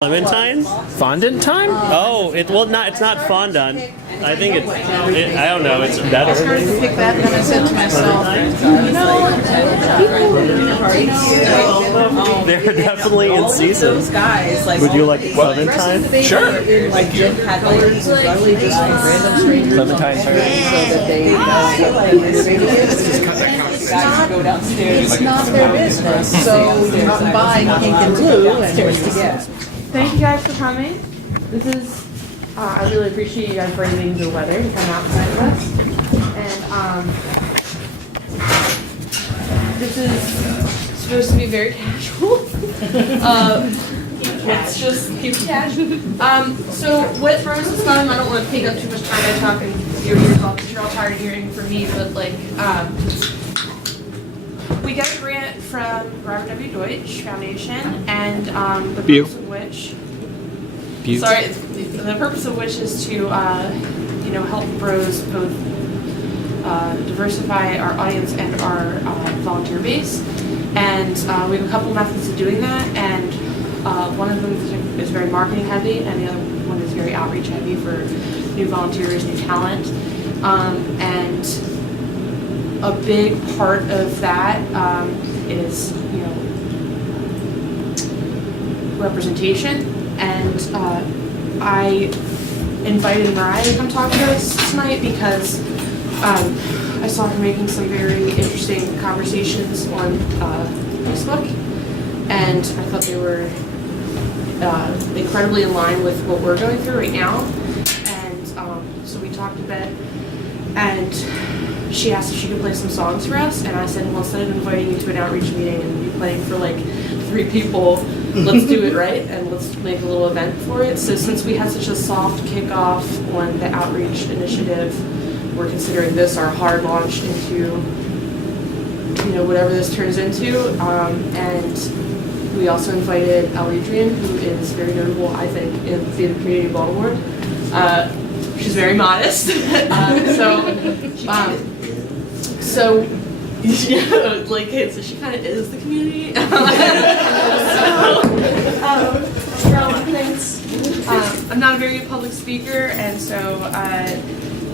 Clementine? Fondant time? Oh, it's not fondant. I think I don't know, it's better. I started to pick that and then I said to myself, They're definitely in season. Would you like a Clementine? Sure. Clementine it's not their business, so you come by pink and blue and what you get. Thank you guys for coming. This is, I really appreciate you guys braving the weather to come outside with us. And this is supposed to be very casual. Let's just keep it casual. So what throws us fun, I don't want to take up too much time by talking your ears off because you're all tired of hearing from me, but like, we got a grant from Robert W. Deutsch Foundation, and the purpose of which, the purpose of which is to, help bros both diversify our audience and our volunteer base. And we have a couple methods of doing that, and one of them is very marketing heavy, and the other one is very outreach heavy for new volunteers, new talent, and a big part of that is, representation. And I invited Mariah to come talk to us tonight because I saw her making some very interesting conversations on Facebook, and I thought they were incredibly in line with what we're going through right now. And so we talked a bit, and she asked if she could play some songs for us, and I said, well, instead of inviting you to an outreach meeting and you playing for like 3 people, let's do it right, and let's make a little event for it. So since we had such a soft kickoff on the outreach initiative, we're considering this our hard launch into, whatever this turns into. And we also invited Adrian, who is very notable, I think, in the theater community of Baltimore. She's very modest. So she kind of is the community. I'm not a very good public speaker, and so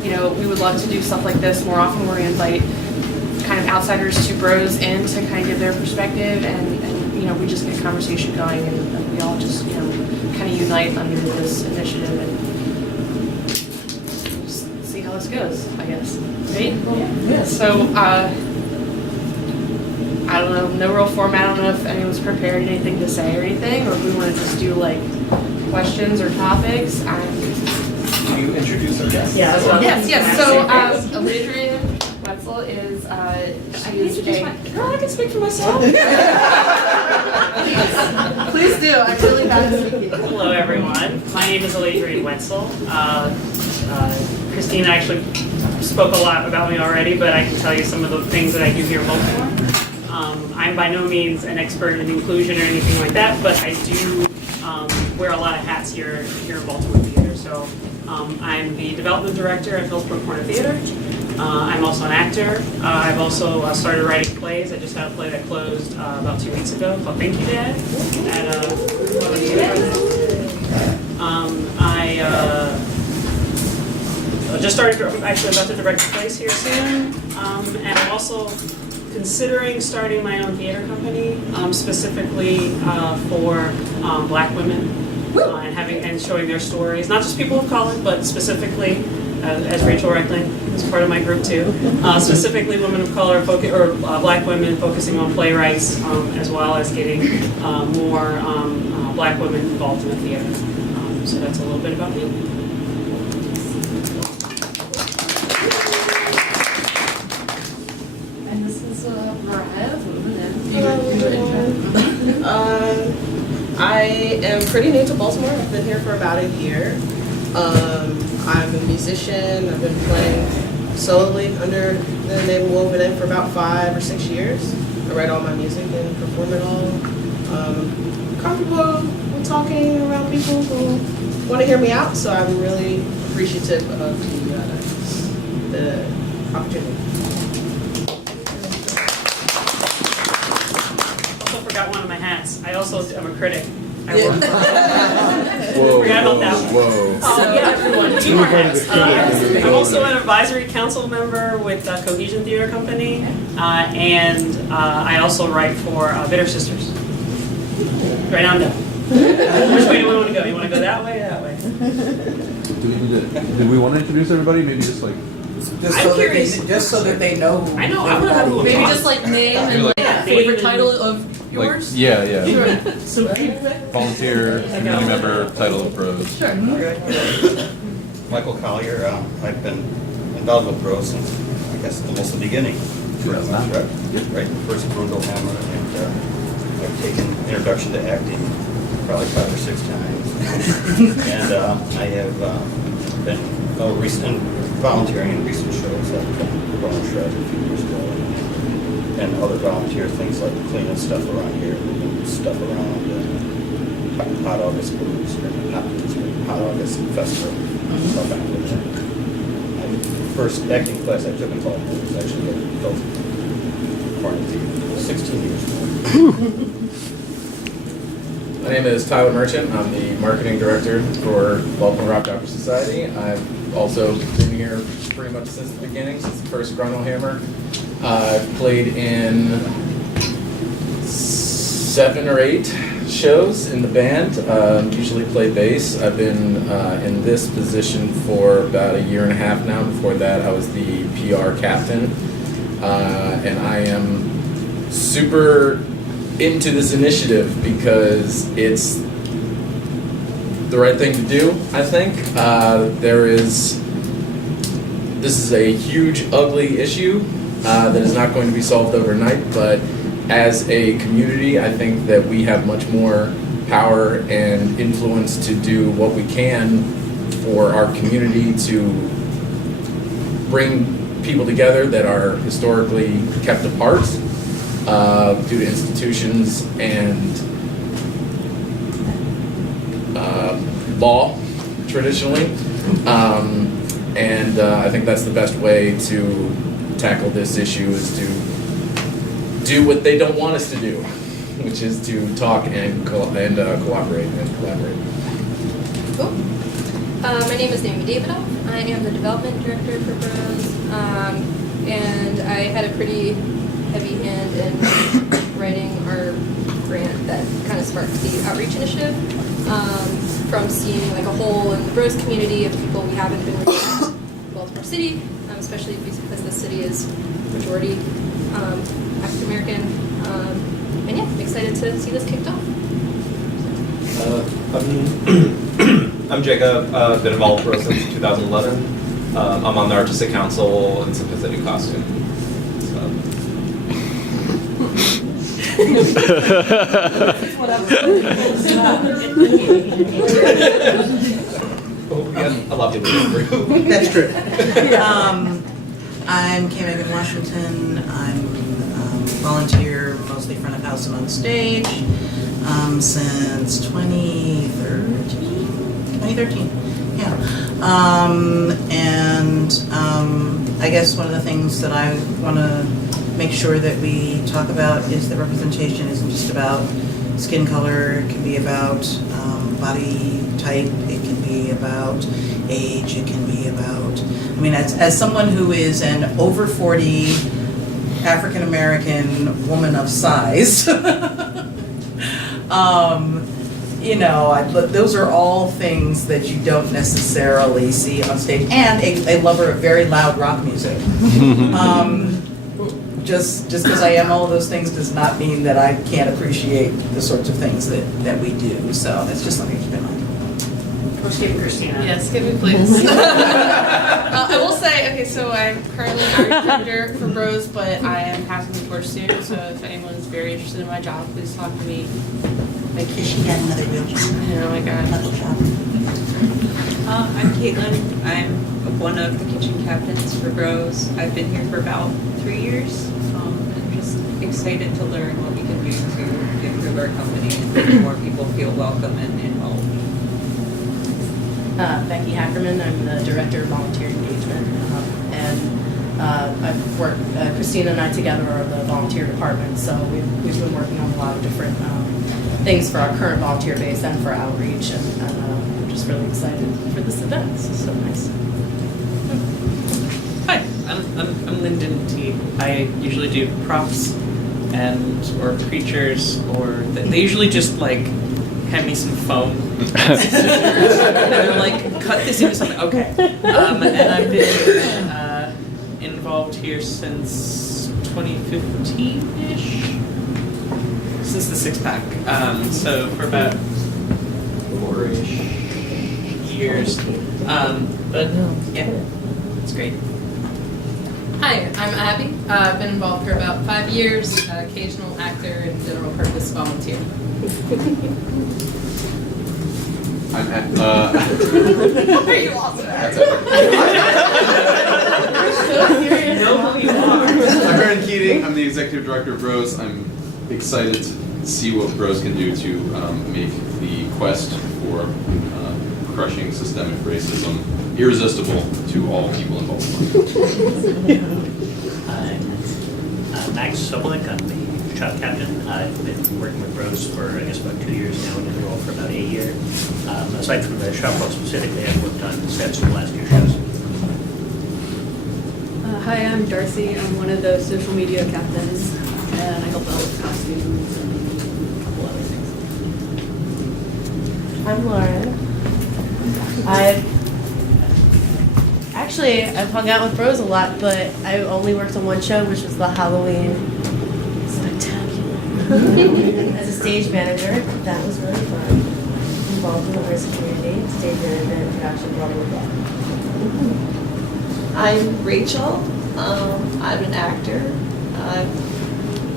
we would love to do stuff like this more often, where we invite kind of outsiders to bros in to kind of give their perspective, and we just get a conversation going, and we all just kind of unite under this initiative and just see how this goes, I guess. Right? Yeah. So I don't know, no real format. I don't know if anyone's prepared anything to say or anything, or if we want to just do like questions or topics. Can you introduce our guest? Yeah. Yes. So Adrian Wetzel is she is I can speak for myself. Please do. I'm really bad at speaking. Hello, everyone. My name is Adrian Wetzel. Christine actually spoke a lot about me already, but I can tell you some of the things that I do here in Baltimore. I'm by no means an expert in inclusion or anything like that, but I do wear a lot of hats here in Baltimore Theater. So I'm the development director at Hillsborough Corner Theater. I'm also an actor. I've also started writing plays. I just had a play that closed about 2 weeks ago called Thank You, Dad. I just started, actually about to direct a place here soon, and I'm also considering starting my own theater company, specifically for Black women, and showing their stories, not just people of color, but specifically, as Rachel Reckling is part of my group too, specifically women of color, Black women, focusing on playwrights, as well as getting more Black women involved in the theater. So that's a little bit about me. I am pretty new to Baltimore. I've been here for about a year. I'm a musician. I've been playing solely under the name Woven In for about 5 or 6 years. I write all my music and perform it all. Comfortable with talking around people who want to hear me out, so I'm really appreciative of the opportunity. Forgot one of my hats. I also am a critic. Whoa, Forgot about that one. whoa. Oh, yeah, everyone. Two more hats. I'm also an advisory council member with Cohesion Theater Company, and I also write for Bitter Sisters. Right now I'm done. Which way do we want to go? You want to go that way or that way? Did we want to introduce everybody? Maybe just like. Just so that they know. I know, I want to have a little Maybe talk. just like name and like favorite title of yours. Like, yeah. So Volunteer, community member, title of pros. Sure. Michael Collier, I've been involved with Bros since, I guess, almost the beginning. Pretty much, right, the first Bruno Hammer, and I've taken Introduction to Acting probably 5 or 6 times. And I have been volunteering in recent shows like Brown Shred a few years ago, and other volunteer things like cleaning stuff around here, moving stuff around Hot August Blues, or not Blues, but Hot August Festival, stuff like that. My first acting class I took in Baltimore was actually at Baltimore, quarantine, 16 years ago. My name is Tyler Merchant. I'm the marketing director for Baltimore Rock Opera Society. I've also been here pretty much since the beginning, since the first Hammer. I've played in 7 or 8 shows in the band, usually play bass. I've been in this position for about 1.5 years now. Before that, I was the PR captain. And I am super into this initiative because it's the right thing to do, I think. This is a huge, ugly issue that is not going to be solved overnight, but as a community, I think that we have much more power and influence to do what we can for our community to bring people together that are historically kept apart due to institutions and law, traditionally. I think that's the best way to tackle this issue, is to do what they don't want us to do, which is to talk and cooperate and collaborate. Cool. My name is Naomi Davidoff. I am the development director for Bros. And I had a pretty heavy hand in writing our grant that kind of sparked the outreach initiative. From seeing like a hole in the Bros community of people we haven't been reaching out in Baltimore City, especially because this city is majority African American. And yeah, I'm excited to see this kicked off. I'm Jacob. I've been involved with Bros since 2011. I'm on the Artistic Council and Simplicity Costume. Oh, we got a lot of people to go through. That's true. I'm Kay Megan Washington. I'm volunteer, mostly front of house and on stage, since 2013. Yeah. I guess one of the things that I want to make sure that we talk about is that representation isn't just about skin color. It can be about body type. It can be about age. It can be about, I mean, as someone who is an over 40 African American woman of size, you know, those are all things that you don't necessarily see on stage. And a lover of very loud rock music. Just because I am all of those things does not mean that I can't appreciate the sorts of things that we do. So that's just something to keep in mind. Or skip Christina. Yes, skip me please. I will say, okay, so I'm currently art director for Bros, but I am passing the course soon, so if anyone is very interested in my job, please talk to me. Thank you. She got another real job. Oh my god. I'm Caitlin. I'm one of the kitchen captains for Bros. I've been here for about 3 years. I'm just excited to learn what we can do to improve our company and make more people feel welcome and involved. Becky Hackerman. I'm the director of volunteer engagement, I've worked. Christina and I together are the volunteer department, so we've been working on a lot of different things for our current volunteer base and for outreach. And I'm just really excited for this event. This is so nice. Hi, I'm Lyndon T. I usually do props and or creatures, or they usually just like hand me some foam. And they're like, cut this into something. Okay. And I've been involved here since 2015-ish. Since the six-pack. So for about 4-ish years. But yeah, it's great. Hi, I'm Abby. I've been involved for about 5 years, occasional actor and general purpose volunteer. I'm at, Are you awesome? I'm Aaron Keating. I'm the executive director of Bros. I'm excited to see what Bros can do to make the quest for crushing systemic racism irresistible to all people in Baltimore. I'm Max Sobolik. I'm the shop captain. I've been working with Bros for, I guess, about 2 years now, and in the role for about 8 years. Aside from the shop role specifically, I've worked on sets for the last few shows. Hi, I'm Darcy. I'm one of the social media captains, and I help out with costumes and a couple other things. I'm Lauren. I've hung out with Bros a lot, but I only worked on one show, which was the Halloween Spectacular. As a stage manager, that was really fun. Involved in the risk community, stage management, production, blah, blah, blah. I'm Rachel. I'm an actor. I've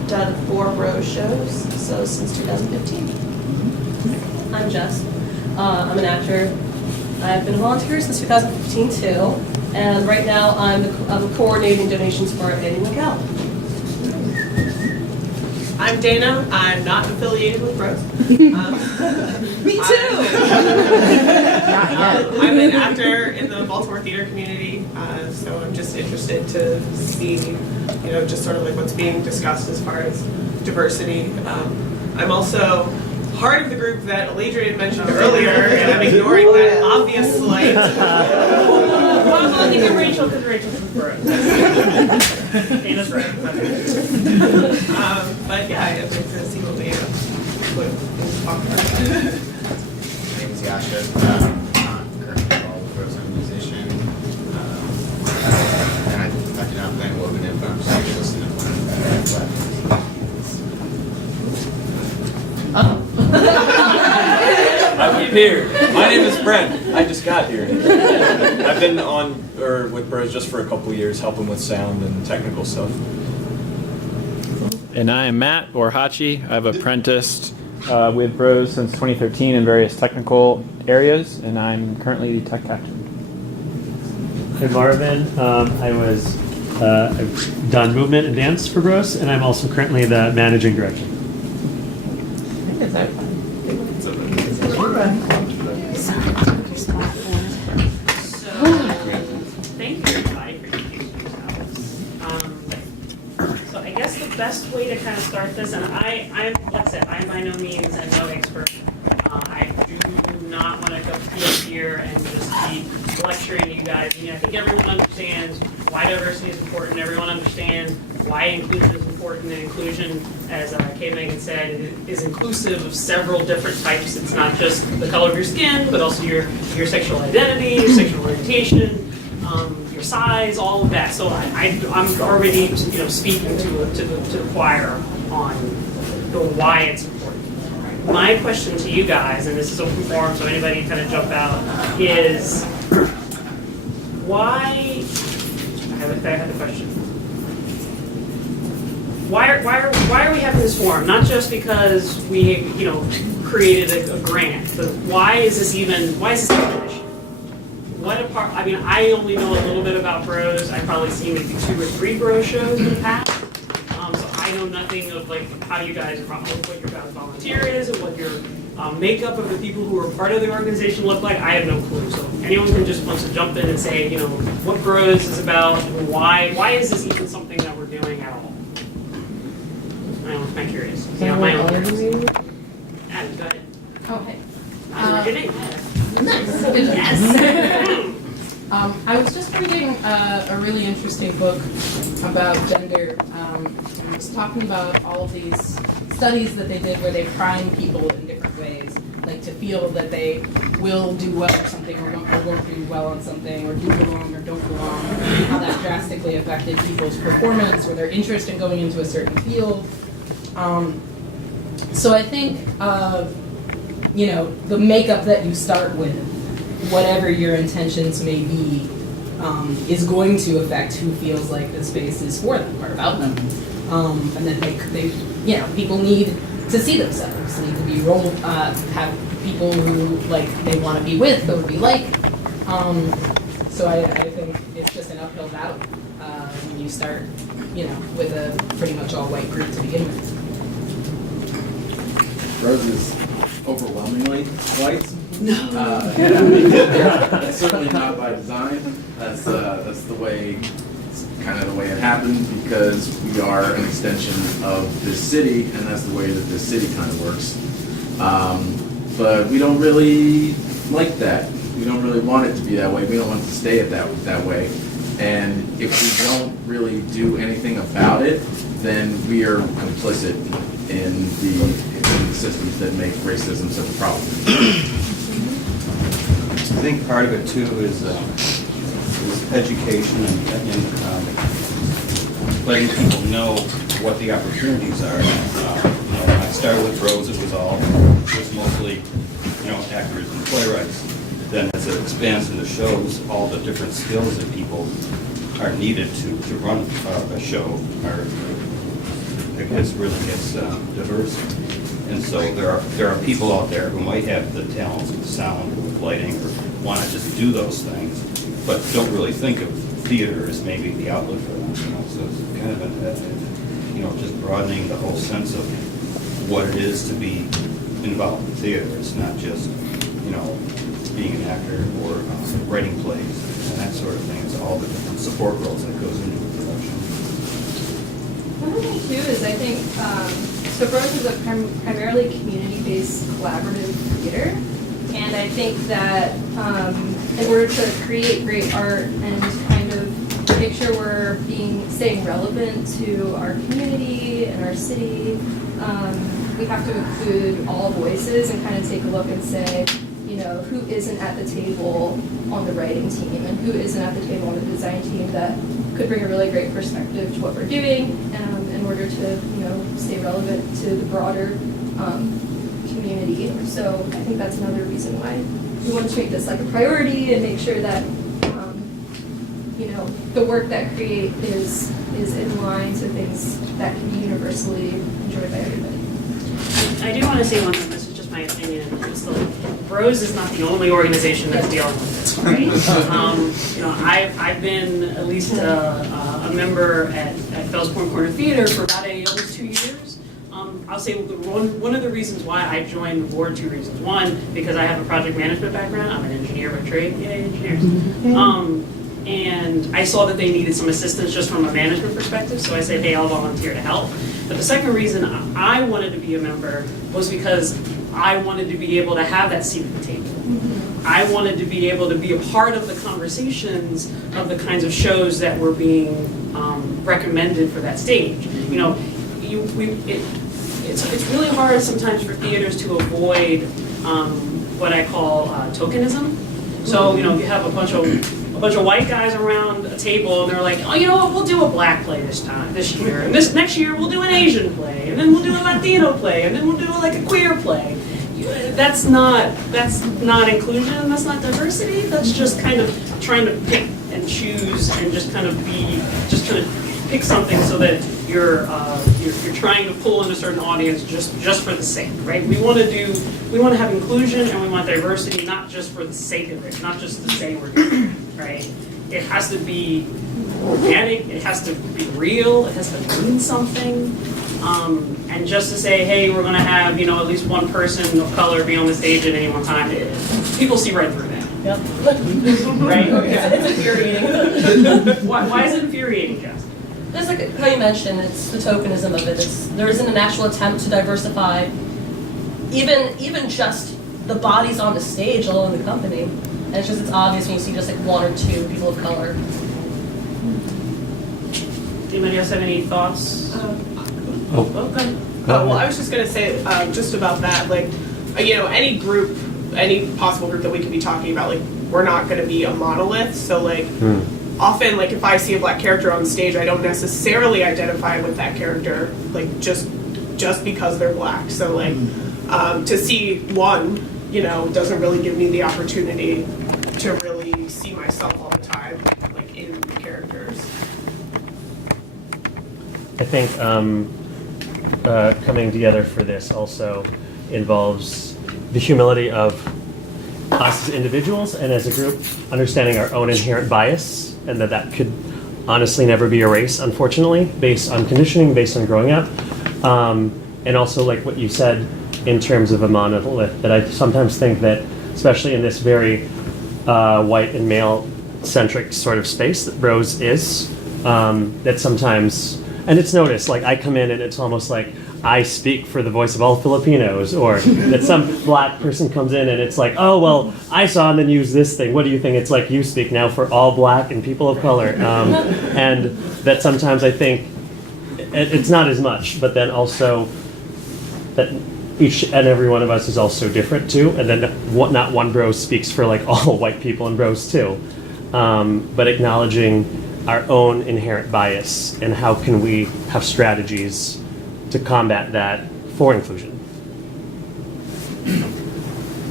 done 4 Bros shows, so since 2015. I'm Jess. I'm an actor. I've been a volunteer since 2015 too, and right now I'm coordinating donations for Eddie McGill. I'm Dana. I'm not affiliated with Bros. Me too. I'm an actor in the Baltimore theater community, so I'm just interested to see, just sort of like what's being discussed as far as diversity. I'm also part of the group that Eladrian mentioned earlier, and I'm ignoring that obvious slight. Well, I think of Rachel because Rachel's with Bros. Dana's right. But yeah, I have to see what we talk about. My name is Yasha. I'm currently involved with Bros. I'm a musician. And I do not play in woven in, but I'm just listening to one of the I've appeared. My name is Brent. I just got here. I've been on or with Bros just for a couple years, helping with sound and technical stuff. And I am Matt, or Hachi. I've apprenticed with Bros since 2013 in various technical areas, and I'm currently the tech captain. Hey Marvin, I've done movement and dance for Bros, and I'm also currently the managing director. Thank you, everybody, for introducing yourselves. So I guess the best way to kind of start this, and I'm like I said, I'm by no means and no expert. I do not want to go here and just be lecturing you guys. I mean, I think everyone understands why diversity is important. Everyone understands why inclusion is important. And inclusion, as Kay Megan said, is inclusive of several different types. It's not just the color of your skin, but also your sexual identity, your sexual orientation, your size, all of that. So I'm already speaking to the choir on the why it's important. My question to you guys, and this is open forum, so anybody kind of jump out, is why? I have the question. Why are we having this forum? Not just because we created a grant, but why is this even an issue? I mean, I only know a little bit about Bros. I've probably seen maybe 2 or 3 Bros shows in the past. So I know nothing of like how you guys, what your guys' volunteer is, and what your makeup of the people who are part of the organization look like. I have no clue. So anyone can just wants to jump in and say, what Bros is about, and why is this even something that we're doing at all? I'm kind of curious. My own curiosity. Oh, hey. Good name. Yes. I was just reading a really interesting book about gender. And it was talking about all of these studies that they did where they prime people in different ways, like to feel that they will do well at something or won't do well on something, or do belong or don't belong, and how that drastically affected people's performance or their interest in going into a certain field. So I think, the makeup that you start with, whatever your intentions may be, is going to affect who feels like the space is for them or about them. And then people need to see themselves, need to be have people who they want to be with or be like. So I think it's just an uphill battle when you start, with a pretty much all white group to begin with. Rose is overwhelmingly white. No. That's certainly not by design. That's the way, it's kind of the way it happened, because we are an extension of this city, and that's the way that this city kind of works. But we don't really like that. We don't really want it to be that way. We don't want it to stay that way. And if we don't really do anything about it, then we are complicit in the systems that make racism such a problem. I think part of it too is education and letting people know what the opportunities are. When I started with Rose, it was mostly actors and playwrights. Then as it expands into shows, all the different skills that people are needed to run a show really gets diverse. And so there are people out there who might have the talents with sound, with lighting, or want to just do those things, but don't really think of theater as maybe the outlet for them. So it's kind of just broadening the whole sense of what it is to be involved in theater. It's not just being an actor or writing plays and that sort of thing. It's all the different support roles that goes into a production. One thing too is I think, so Rose is a primarily community-based collaborative theater, and I think that in order to create great art and kind of make sure we're staying relevant to our community and our city, we have to include all voices and kind of take a look and say, who isn't at the table on the writing team and who isn't at the table on the design team that could bring a really great perspective to what we're doing in order to stay relevant to the broader community. So I think that's another reason why we want to make this like a priority and make sure that the work that create is in line to things that can be universally enjoyed by everybody. I do want to say one thing. This is just my opinion. It's like Rose is not the only organization that's dealing with this, right? I've been at least a member at Fells Point Corner Theater for about almost 2 years. I'll say one of the reasons why I joined the board, 2 reasons. One, because I have a project management background. I'm an engineer by trade. Yay, engineers. And I saw that they needed some assistance just from a management perspective, so I said, hey, I'll volunteer to help. But the second reason I wanted to be a member was because I wanted to be able to have that seat at the table. I wanted to be able to be a part of the conversations of the kinds of shows that were being recommended for that stage. It's really hard sometimes for theaters to avoid what I call tokenism. So you have a bunch of white guys around a table, and they're like, oh, you know what? We'll do a black play this year, and this next year we'll do an Asian play, and then we'll do a Latino play, and then we'll do a queer play. That's not inclusion. That's not diversity. That's just kind of trying to pick and choose and just kind of pick something so that you're trying to pull in a certain audience just for the sake, right? We want to have inclusion and we want diversity, not just for the sake of it, not just to say we're doing it, right? It has to be organic. It has to be real. It has to mean something. And just to say, hey, we're going to have at least one person of color be on the stage at any one time, people see right through that. Yep. Right? It's infuriating. Why is it infuriating, Jess? Just like how you mentioned, it's the tokenism of it. There isn't an actual attempt to diversify, even just the bodies on the stage all in the company. And it's obvious when you see just like one or two people of color. Anybody else have any thoughts? Okay. Well, I was just gonna say, just about that, like, any group, any possible group that we could be talking about, like, we're not gonna be a monolith, so like, often, like, if I see a black character on stage, I don't necessarily identify with that character, like, just because they're black, so like, to see one, doesn't really give me the opportunity to really see myself all the time, like, in the characters. I think coming together for this also involves the humility of us as individuals and as a group, understanding our own inherent bias, and that could honestly never be erased, unfortunately, based on conditioning, based on growing up. And also, like what you said in terms of a monolith, that I sometimes think that, especially in this very white and male-centric sort of space that Bros is, that sometimes, and it's noticed, like I come in and it's almost like I speak for the voice of all Filipinos, or that some black person comes in and it's like, oh, well, I saw in the news this thing. What do you think? It's like you speak now for all black and people of color. And that sometimes I think it's not as much, but then also that each and every one of us is also different too. And then not one Bros speaks for like all white people and Bros too. But acknowledging our own inherent bias and how can we have strategies to combat that for inclusion. I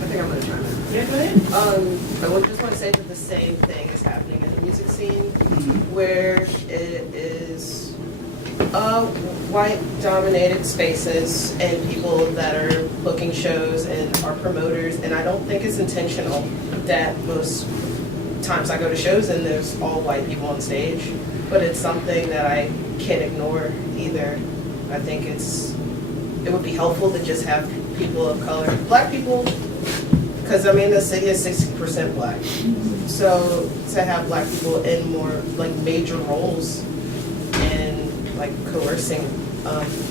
think I'm going to try that. Yeah, go ahead. I just want to say that the same thing is happening in the music scene, where it is white-dominated spaces and people that are booking shows and are promoters, and I don't think it's intentional that most times I go to shows and there's all white people on stage, but it's something that I can't ignore either. I think it would be helpful to just have people of color, black people, because I mean the city is 60% black. So to have black people in more like major roles in like coercing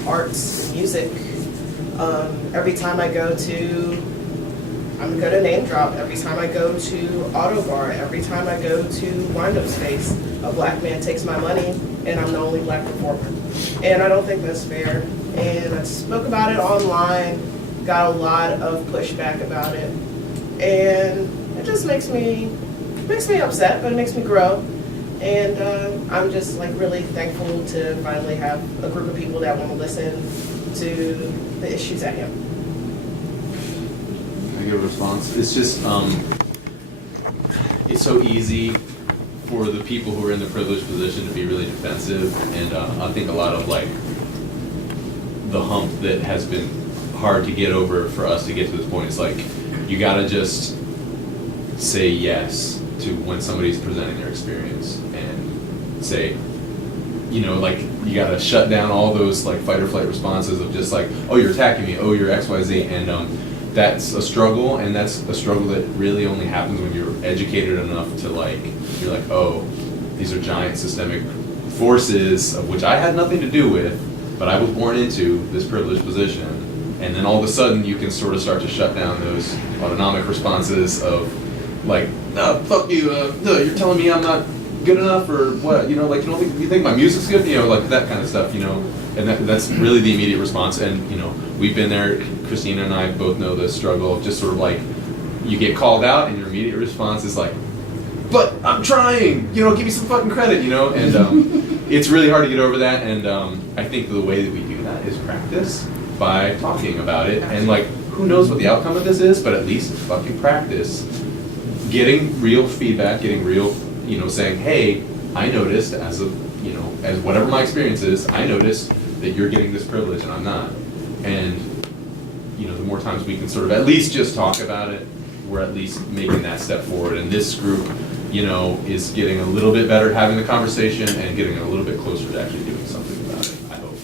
arts and music. Every time I go to, I'm gonna name drop, every time I go to Auto Bar, every time I go to Wind Up Space, a black man takes my money and I'm the only black performer. And I don't think that's fair. And I spoke about it online, got a lot of pushback about it. And it just makes me upset, but it makes me grow. And I'm just like really thankful to finally have a group of people that want to listen to the issues at hand. Can I give a response? It's just, it's so easy for the people who are in the privileged position to be really defensive, and I think a lot of like the hump that has been hard to get over for us to get to this point is like, you gotta just say yes to when somebody's presenting their experience and say, like you gotta shut down all those like fight or flight responses of just like, oh, you're attacking me, oh, you're XYZ, and that's a struggle, and that's a struggle that really only happens when you're educated enough to like, you're like, oh, these are giant systemic forces of which I had nothing to do with, but I was born into this privileged position. And then all of a sudden you can sort of start to shut down those autonomic responses of like, no, fuck you, no, you're telling me I'm not good enough, or what, like, you think my music's good, like that kind of stuff, and that's really the immediate response. And we've been there, Christina and I both know the struggle of just sort of like, you get called out and your immediate response is like, but I'm trying, give me some fucking credit, and it's really hard to get over that. And I think the way that we do that is practice by talking about it, and like, who knows what the outcome of this is, but at least fucking practice getting real feedback, getting real, saying, hey, I noticed as whatever my experience is, I noticed that you're getting this privilege and I'm not. And the more times we can sort of at least just talk about it, we're at least making that step forward. And this group, is getting a little bit better at having the conversation and getting a little bit closer to actually doing something about it, I hope.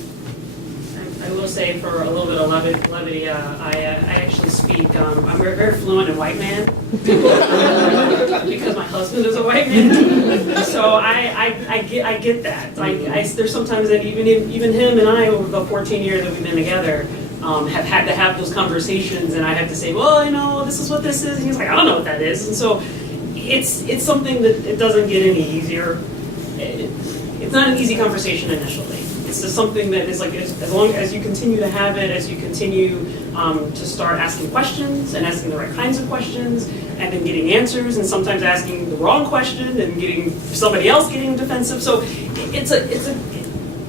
I will say, for a little bit of levity, I actually speak, I'm very fluent in white man because my husband is a white man. So I get that. Like, there's sometimes that even him and I, over the 14 years that we've been together, have had to have those conversations, and I have to say, well, you know, this is what this is, and he's like, I don't know what that is, and so it's something that it doesn't get any easier. It's not an easy conversation initially. It's just something that is like, as long as you continue to have it, as you continue to start asking questions and asking the right kinds of questions, and then getting answers, and sometimes asking the wrong question and getting somebody else getting defensive. So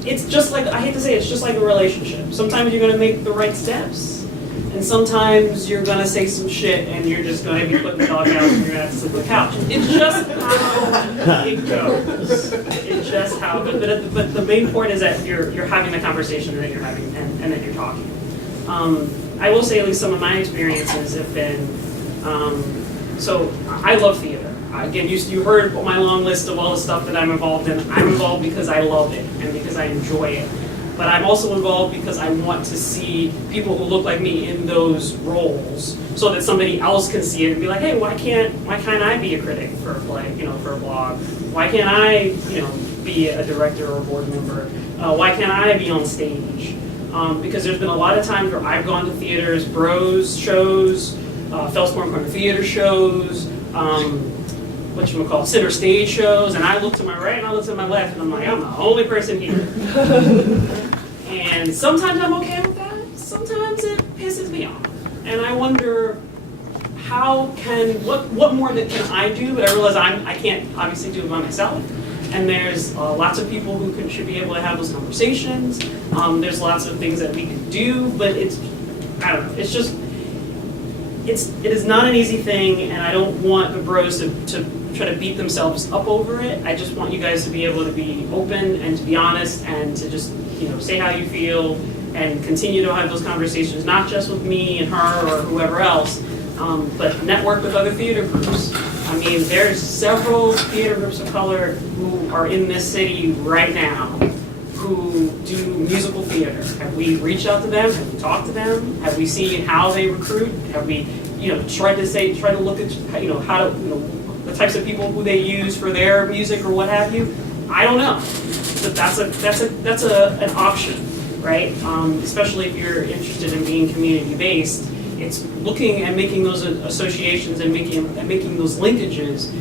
it's just like, I hate to say, it's just like a relationship. Sometimes you're going to make the right steps, and sometimes you're going to say some shit, and you're just going to be putting the dog out, and you're going to have to sit on the couch. It's just how it goes. It's just how. But the main point is that you're having the conversation that you're having, and that you're talking. I will say, at least some of my experiences have been. So I love theater. Again, you heard my long list of all the stuff that I'm involved in. I'm involved because I love it and because I enjoy it. But I'm also involved because I want to see people who look like me in those roles, so that somebody else can see it and be like, hey, why can't I be a critic for a play, for a blog? Why can't I, be a director or a board member? Why can't I be on stage? Because there's been a lot of times where I've gone to theaters, Bros shows, Fellsborn Corner Theater shows, center stage shows, and I look to my right and I look to my left, and I'm like, I'm the only person here. And sometimes I'm okay with that. Sometimes it pisses me off, and I wonder what more that can I do? But I realize I can't obviously do it by myself. And there's lots of people who should be able to have those conversations. There's lots of things that we can do, but I don't know. It's just. It is not an easy thing, and I don't want the bros to try to beat themselves up over it. I just want you guys to be able to be open and to be honest and to just say how you feel and continue to have those conversations, not just with me and her or whoever else, but network with other theater groups. I mean, there's several theater groups of color who are in this city right now who do musical theater. Have we reached out to them? Have we talked to them? Have we seen how they recruit? Have we, tried to look at, how to, the types of people who they use for their music or what have you? I don't know. But that's an option, right? Especially if you're interested in being community based. It's looking and making those associations and making those linkages,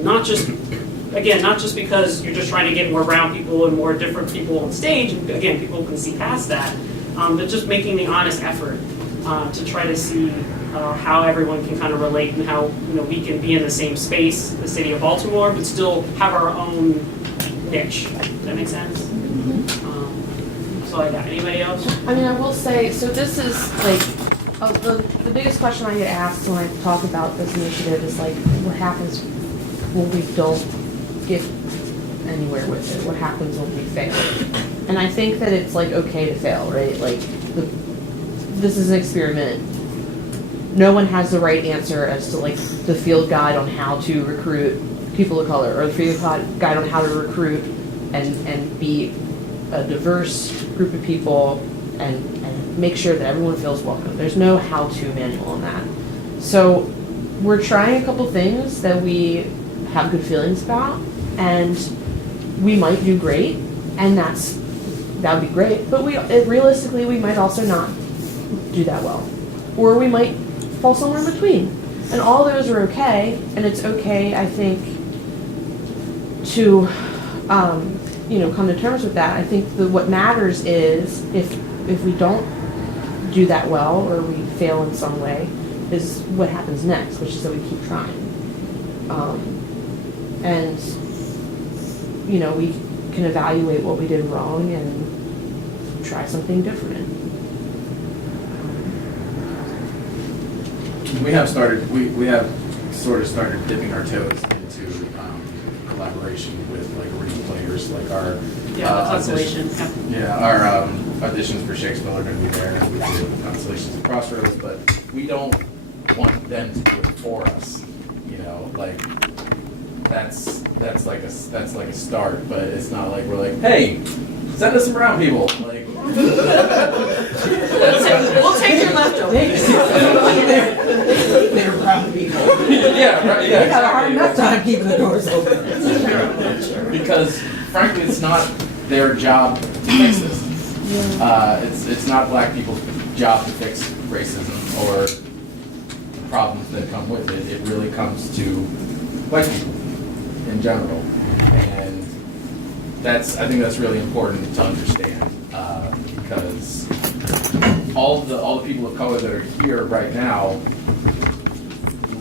not just because you're just trying to get more brown people and more different people on stage. Again, people can see past that, but just making the honest effort to try to see how everyone can kind of relate and how we can be in the same space, the city of Baltimore, but still have our own niche. Does that make sense? That's all I got. Anybody else? I mean, I will say, so this is like, the biggest question I get asked when I talk about this initiative is like, what happens when we don't get anywhere with it? What happens when we fail? And I think that it's like okay to fail, right? Like this is an experiment. No one has the right answer as to like the field guide on how to recruit people of color, or the field guide on how to recruit and be a diverse group of people and make sure that everyone feels welcome. There's no how-to manual on that. So we're trying a couple things that we have good feelings about, and we might do great, and that would be great, but realistically we might also not do that well, or we might fall somewhere in between, and all those are okay. And it's okay, I think, to come to terms with that. I think what matters is if we don't do that well or we fail in some way, is what happens next, which is that we keep trying. And we can evaluate what we did wrong and try something different. We have sort of started dipping our toes into collaboration with like arena players, like our Constellation. Our auditions for Shakespeare are going to be there, and we do Constellations at Crossroads, but we don't want them to do it for us. Like that's like a start, but it's not like we're like, hey, send us some brown people. Like we'll take your leftovers. They're brown people. Yeah, right. Yeah. They have a hard enough time keeping the doors open. Because frankly, it's not their job to fix this. It's not black people's job to fix racism or the problems that come with it. It really comes to white people in general, and I think that's really important to understand because all the people of color that are here right now,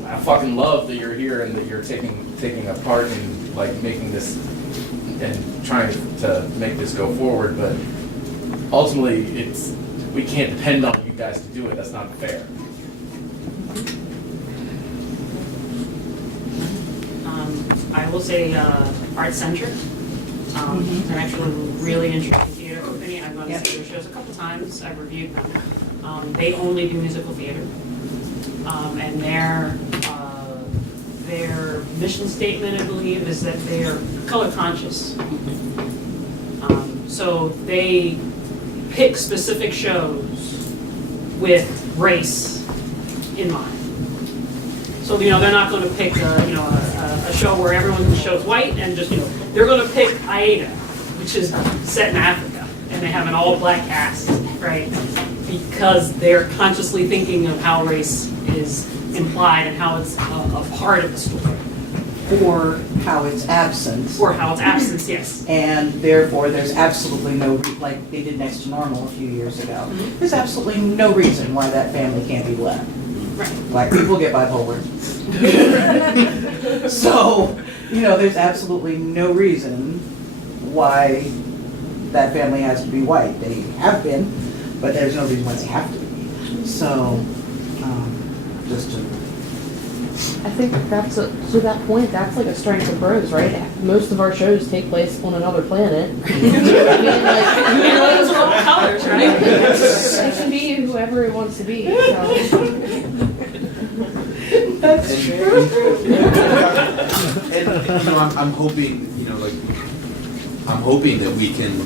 I fucking love that you're here and that you're taking a part in like making this and trying to make this go forward, but ultimately we can't depend on you guys to do it. That's not fair. I will say art-centric. They're actually a really interesting theater company. I've gone to see their shows a couple times. I've reviewed them. They only do musical theater. And their mission statement, I believe, is that they are color conscious. So they pick specific shows with race in mind. So they're not going to pick a show where everyone shows white and just they're going to pick Aida, which is set in Africa, and they have an all-black cast, right? Because they're consciously thinking of how race is implied and how it's a part of the story. Or how it's absent. Or how it's absent, yes. And therefore, there's absolutely no, like they did Next to Normal a few years ago, there's absolutely no reason why that family can't be black. Right. Black people get bipolar. So, there's absolutely no reason why that family has to be white. They have been, but there's no reason why they have to be. So, just to... I think that's to that point, that's like a strength of Bros, right? Most of our shows take place on another planet. Those are all colors, right? It can be whoever it wants to be. So. That's true. And I'm hoping, I'm hoping that we can,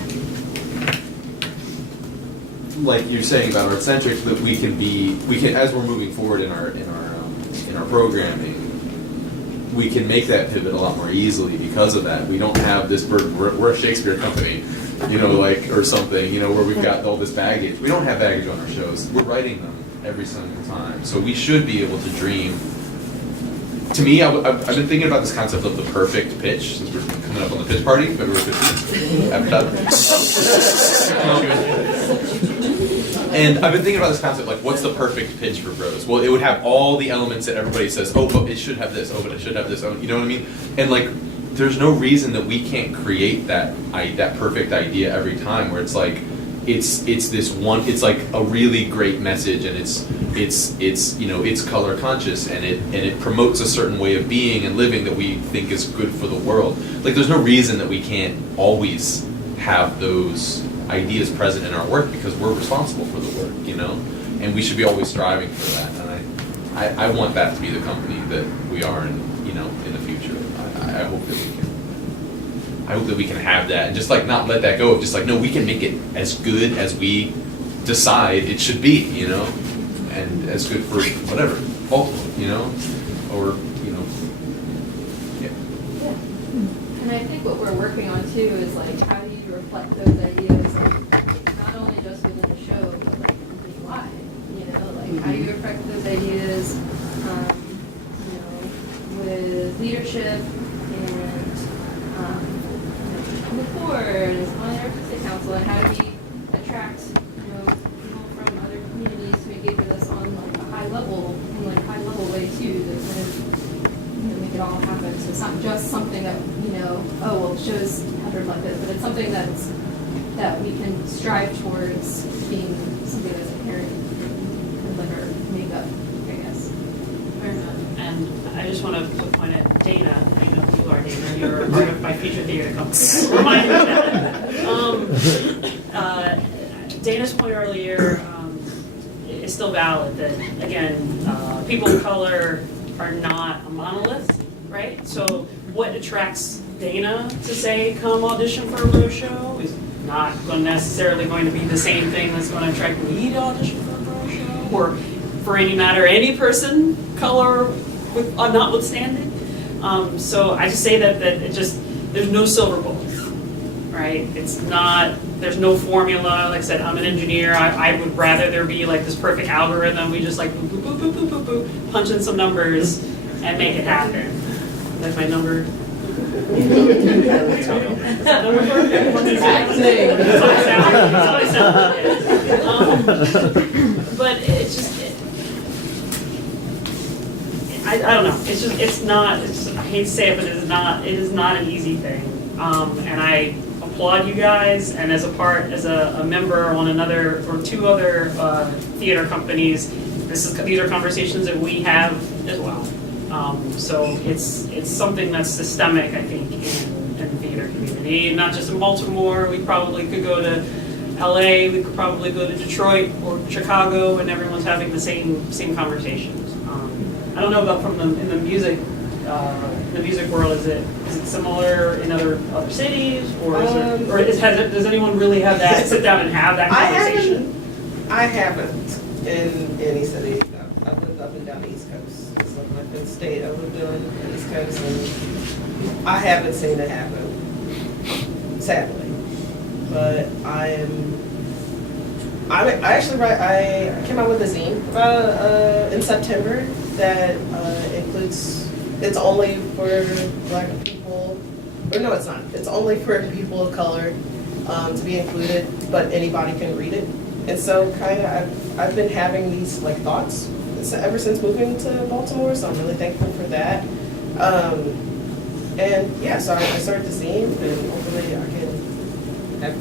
like you're saying about art-centric, that we can, as we're moving forward in our programming, we can make that pivot a lot more easily because of that. We don't have this burden. We're a Shakespeare company, or something, where we've got all this baggage. We don't have baggage on our shows. We're writing them every single time. So we should be able to dream. To me, I've been thinking about this concept of the perfect pitch, since we're coming up on the pitch party, February 15th. And I've been thinking about this concept, like, what's the perfect pitch for Bros? Well, it would have all the elements that everybody says, oh, but it should have this, oh, but it should have this, oh, you know what I mean? And, like, there's no reason that we can't create that perfect idea every time, where it's like, it's this one, it's like a really great message, and it's color conscious, and it promotes a certain way of being and living that we think is good for the world. Like, there's no reason that we can't always have those ideas present in our work, because we're responsible for the work, and we should be always striving for that. And I want that to be the company that we are in, in the future. I hope that we can have that, and just like not let that go of just like, no, we can make it as good as we decide it should be, and as good for whatever, ultimately, or yeah. And I think what we're working on too is like, how do you reflect those ideas, like not only just within the show, but like company-wide, like how do you reflect those ideas, with leadership and on the board, on the artistic council, and how do we attract, people from other communities to engage with us on like a high level, in like high level way too, to kind of make it all happen. So it's not just something that, oh, well, shows have to reflect this, but it's something that we can strive towards being something that's inherent in our makeup, I guess. Fair enough. And I just want to point at Dana. I know who you are, Dana. You're part of my feature theater company. I remind you of that. Dana's point earlier is still valid. That again, people of color are not a monolith, right? So what attracts Dana to say come audition for a Bros show is not necessarily going to be the same thing that's going to attract me to audition for a Bros show, or for any matter, any person, color notwithstanding. So I just say that it just, there's no silver bullet, right? It's not, there's no formula. Like I said, I'm an engineer. I would rather there be like this perfect algorithm. We just like boop, boop, boop, boop, boop, boop, boop, punch in some numbers and make it happen. Like my number. Is that number for it? But it's just, I don't know. It's just, it's not. I hate to say it, but it is not an easy thing. And I applaud you guys. And as a member on another or two other theater companies, these are conversations that we have as well. So it's something that's systemic, I think, in the theater community, not just in Baltimore. We probably could go to LA, we could probably go to Detroit or Chicago, and everyone's having the same conversations. I don't know about in the music world. Is it similar in other cities, or does anyone really have that sit down and have that conversation? I haven't in any city. I've lived up and down the East Coast. So my fifth state, I lived on the East Coast, and I haven't seen it happen, sadly. But I came out with a zine in September that includes, it's only for Black people, or no, it's not. It's only for people of color to be included, but anybody can read it. And so kind of I've been having these like thoughts ever since moving to Baltimore, so I'm really thankful for that. And yeah, so I started the zine, and hopefully I can have a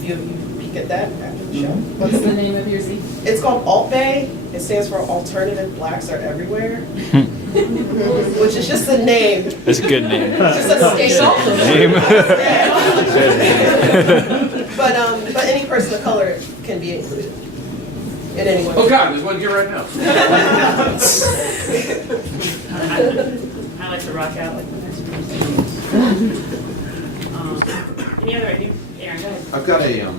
few of you peek at that after the show. What's the name of your zine? It's called Alt Bay. It stands for Alternative Blacks Are Everywhere, which is just a name. That's a good name. Just a statement. Name. But any person of color can be included. In any way. Oh God, there's one here right now. I like to rock out like the next person. Any other? Aaron, go ahead. I've got a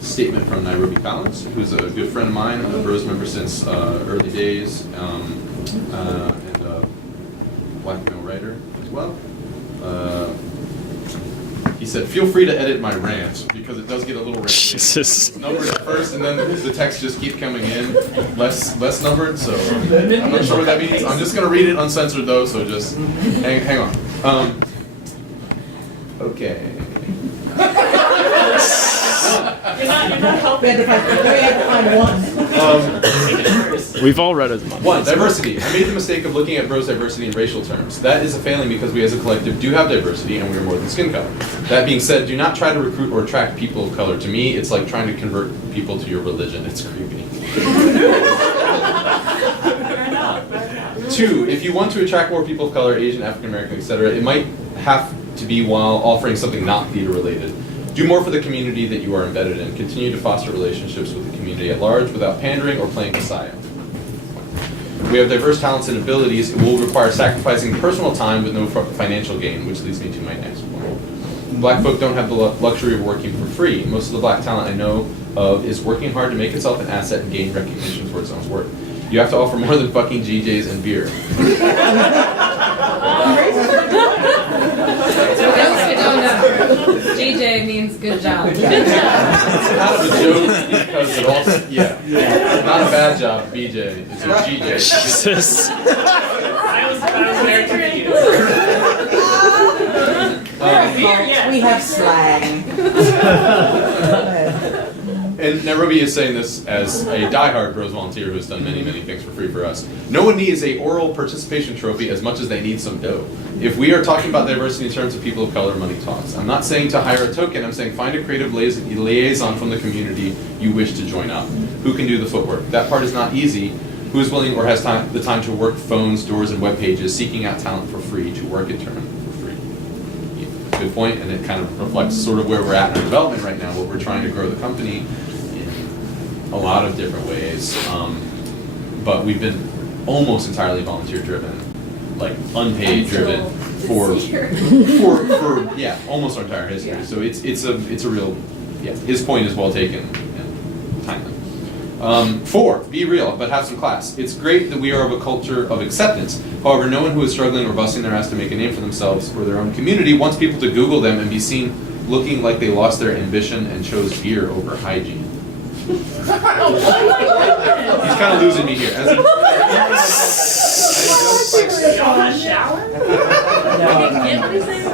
statement from Nairobi Collins, who's a good friend of mine, a Bros member since early days, and a Black male writer as well. He said, "Feel free to edit my rant because it does get a little random. Jesus. Numbered at first, and then the text just keep coming in less numbered. So I'm not sure what that means. I'm just gonna read it uncensored though. So just hang on. Okay." You're not helping. We had to find one. We've all read as much. One, diversity. I made the mistake of looking at Bros diversity in racial terms. That is a failing because we as a collective do have diversity and we are more than skin color. That being said, do not try to recruit or attract people of color. To me, it's like trying to convert people to your religion. It's creepy. Two, if you want to attract more people of color, Asian, African American, etc., it might have to be while offering something not theater related. Do more for the community that you are embedded in. Continue to foster relationships with the community at large without pandering or playing messiah. We have diverse talents and abilities. It will require sacrificing personal time with no financial gain, which leads me to my next point. Black folk don't have the luxury of working for free. Most of the black talent I know of is working hard to make itself an asset and gain recognition for its own work. You have to offer more than fucking GJs and beer. For those who don't know, GJ means good job. It's kind of a joke because it also, not a bad job, BJ. It's a GJ. Jesus. I was very confused. We have slang. And Nairobi is saying this as a diehard Bros volunteer who has done many, many things for free for us. No one needs a oral participation trophy as much as they need some dough. If we are talking about diversity in terms of people of color, money talks. I'm not saying to hire a token, I'm saying find a creative liaison from the community you wish to join up. Who can do the footwork? That part is not easy. Who is willing or has the time to work phones, doors, and web pages, seeking out talent for free, to work in turn for free? Good point, and it kind of reflects sort of where we're at in our development right now, where we're trying to grow the company a lot of different ways, but we've been almost entirely volunteer driven, like unpaid driven for almost our entire history. Yeah. So it's a real, his point is well taken and timely. 4, be real, but have some class. It's great that we are of a culture of acceptance. However, no one who is struggling or busting their ass to make a name for themselves or their own community wants people to Google them and be seen looking like they lost their ambition and chose beer over hygiene. He's kind of losing me here. Y'all not shower?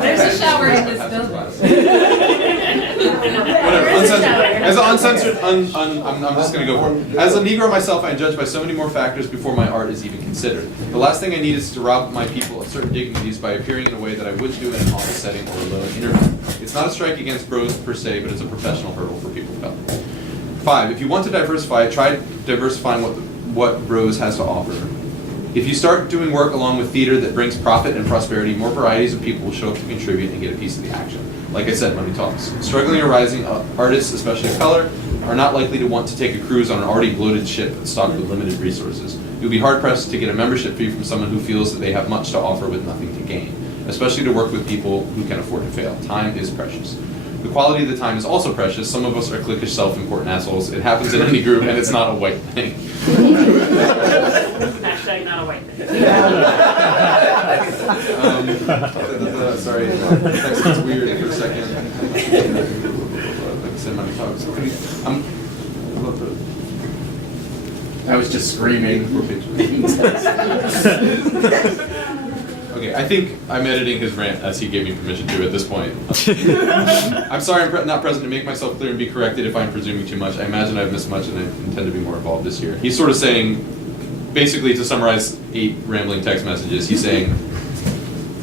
There's a shower in this building. Whatever, uncensored. As an uncensored, I'm just going to go for it. As a Negro myself, I am judged by so many more factors before my art is even considered. The last thing I need is to rob my people of certain dignities by appearing in a way that I wouldn't do in an office setting or a low interview. It's not a strike against bros per se, but it's a professional hurdle for people of color. 5, if you want to diversify, try diversifying what Bros has to offer. If you start doing work along with theater that brings profit and prosperity, more varieties of people will show up to contribute and get a piece of the action. Like I said, money talks. Struggling or rising artists, especially of color, are not likely to want to take a cruise on an already bloated ship stocked with limited resources. You'll be hard-pressed to get a membership fee from someone who feels that they have much to offer with nothing to gain, especially to work with people who can afford to fail. Time is precious. The quality of the time is also precious. Some of us are cliquish, self-important assholes. It happens in any group, and it's not a white thing. Hashtag not a white thing. Sorry, text was weird for a second. Like I said, my talks. I was just screaming. Okay, I think I'm editing his rant as he gave me permission to at this point. I'm sorry I'm not present to make myself clear and be corrected if I'm presuming too much. I imagine I've missed much and I intend to be more involved this year. He's sort of saying, basically to summarize 8 rambling text messages, he's saying,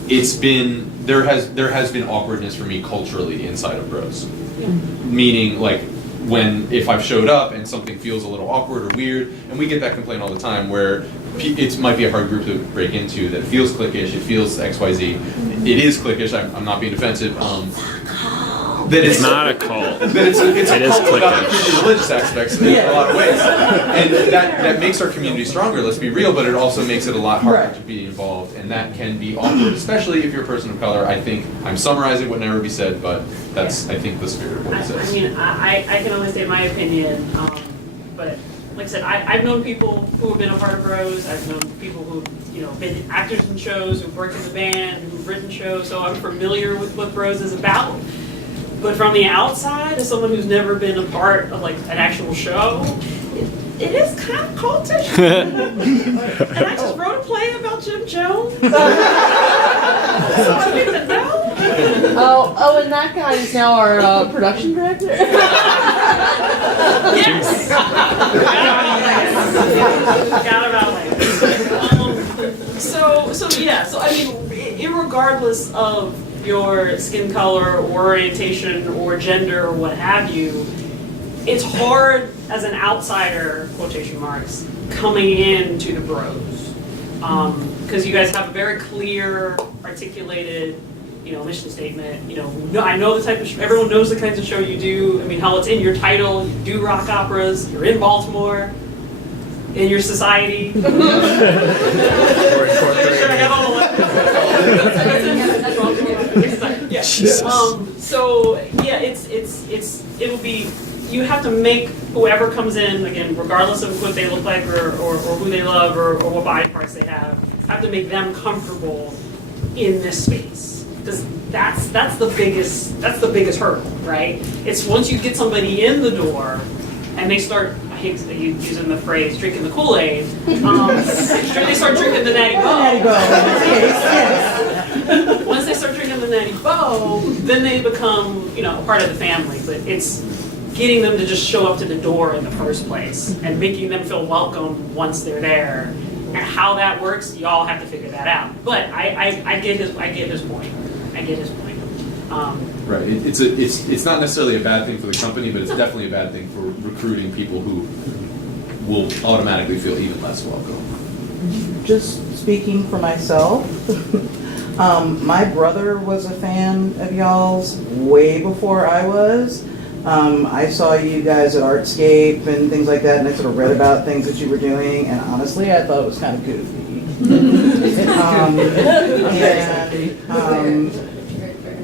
there has been awkwardness for me culturally inside of Bros. Yeah. Meaning, like, if I've showed up and something feels a little awkward or weird, and we get that complaint all the time where it might be a hard group to break into that feels cliquish, it feels XYZ. It is cliquish, I'm not being offensive. That it's not a cult. That it's a cult about the religious aspects in a lot of ways. And that makes our community stronger, let's be real, but it also makes it a lot harder to be involved, and that can be awkward, especially if you're a person of color. I think I'm summarizing what never be said, but that's, I think, the spirit of what he says. I mean, I can only state my opinion, but like I said, I've known people who have been a part of Bros. I've known people who've been actors in shows, who've worked in the band, who've written shows, so I'm familiar with what Bros is about. But from the outside, as someone who's never been a part of like an actual show, it is kind of cultish. And I just wrote a play about Jim Jones. So I need to know. Oh, and that guy is now our production director. Yes. Got about it. So I mean, irregardless of your skin color, orientation, or gender, or what have you, it's hard as an outsider, quotation marks, coming into the Bros. Because you guys have a very clear, articulated, mission statement. I know the type of everyone knows the kinds of show you do. I mean, hell, it's in your title. You do rock operas. You're in Baltimore. In your society. Should I have all the it'll be, you have to make whoever comes in, again, regardless of what they look like or who they love or what body parts they have to make them comfortable in this space. Because that's the biggest hurdle, right? It's once you get somebody in the door and they start, I hate using the phrase drinking the Kool-Aid, they start drinking the Natty Boh. Once they start drinking the Natty Boh, then they become, a part of the family. But it's getting them to just show up to the door in the first place and making them feel welcome once they're there. And how that works, y'all have to figure that out. But I get his point. Right. It's not necessarily a bad thing for the company, but it's definitely a bad thing for recruiting people who will automatically feel even less welcome. Just speaking for myself, my brother was a fan of y'all's way before I was. I saw you guys at Artscape and things like that, and I sort of read about things that you were doing, and honestly, I thought it was kind of goofy.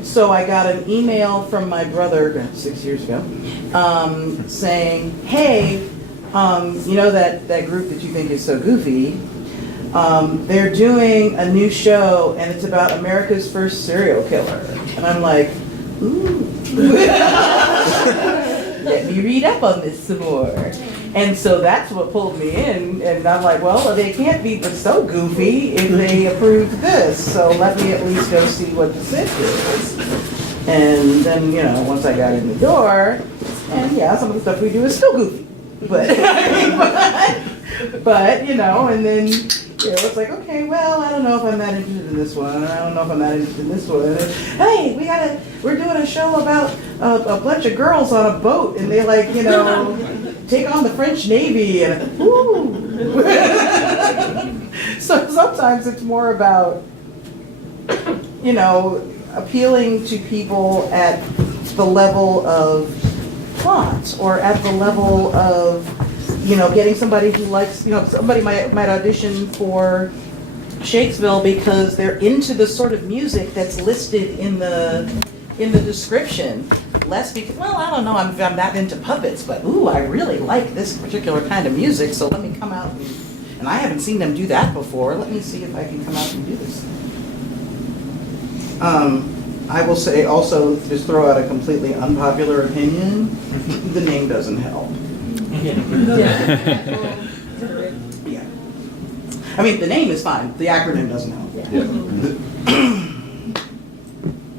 So I got an email from my brother 6 years ago saying, hey, that group that you think is so goofy, they're doing a new show and it's about America's first serial killer. And I'm like, ooh. Let me read up on this some more. And so that's what pulled me in, and I'm like, well, they can't be so goofy if they approved this, so let me at least go see what the sitch is. And then, once I got in the door, and yeah, some of the stuff we do is still goofy, but, and then, it's like, okay, well, I don't know if I'm that interested in this one, I don't know if I'm that interested in this one. And, hey, we're doing a show about a bunch of girls on a boat, and they take on the French Navy, and woo! So sometimes it's more about, appealing to people at the level of plot, or at the level of, getting somebody who likes, somebody might audition for Shakespeare because they're into the sort of music that's listed in the description. Less because, well, I don't know, I'm not into puppets, but ooh, I really like this particular kind of music, so let me come out and I haven't seen them do that before. Let me see if I can come out and do this. I will say also, just throw out a completely unpopular opinion, the name doesn't help. Yeah. I mean, the name is fine, the acronym doesn't help.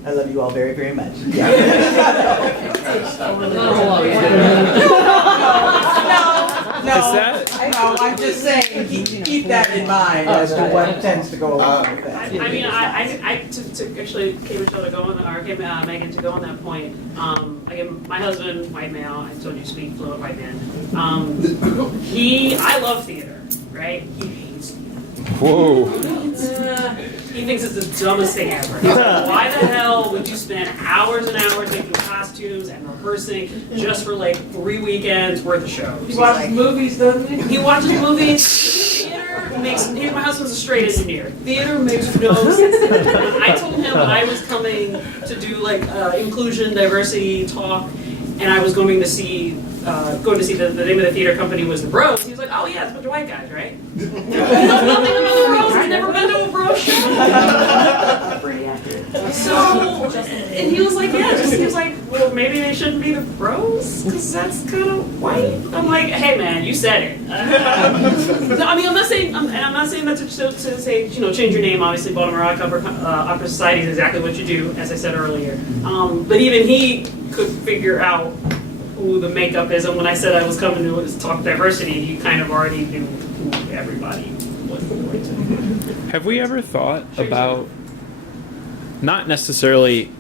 I love you all very, very much. Yeah. No, I know, I'm just saying, keep that in mind as to what tends to go along with that. I mean, to actually, Michelle to go on, or Megan to go on that point, again, my husband, white male, I told you speak fluent white man. I love theater, right? He hates theater. Whoa. He thinks it's the dumbest thing ever. He's like, why the hell would you spend hours and hours making costumes and rehearsing just for 3 weekends worth of shows? He watches movies, doesn't he? He watches movies. Theater makes, my husband's a straight engineer. Theater makes no sense. I told him that I was coming to do inclusion, diversity talk, and I was going to see the name of the theater company was the Bros. He was like, oh yeah, it's a bunch of white guys, right? He knows nothing about the Bros. He's never been to a Bros show. Pretty accurate. So, and he was like, he was like, well, maybe they shouldn't be the Bros, because that's kind of white. I'm like, hey man, you said it. No, I mean, I'm not saying that to say, change your name. Obviously, Baltimore Opera Society is exactly what you do, as I said earlier. But even he could figure out who the makeup is, and when I said I was coming to talk diversity, you kind of already knew who everybody was going to. Have we ever thought about not necessarily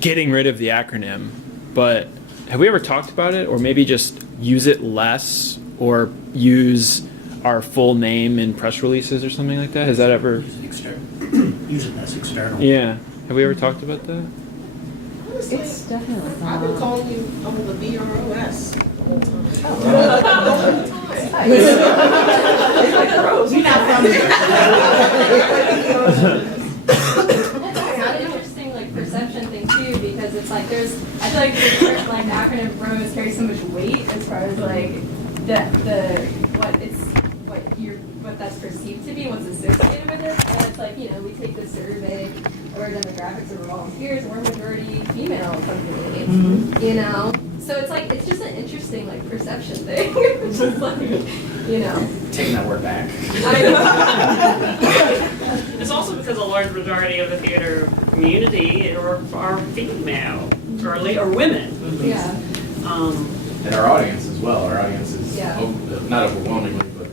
getting rid of the acronym, but have we ever talked about it, or maybe just use it less, or use our full name in press releases or something like that? Has that ever... Use it as external. Yeah. Have we ever talked about that? It's definitely. I've been calling you the BROS the whole time. It's an interesting perception thing too, because it's I feel like the acronym BROS carries so much weight as far as what that's perceived to be, what's associated with it, and it's we take the survey of our demographics of our volunteers, and we're a majority female company, so it's just an interesting perception thing. It's just Taking that word back. It's also because a large majority of the theater community are female, or women. Yeah. And our audience as well. Our audience is not overwhelmingly, but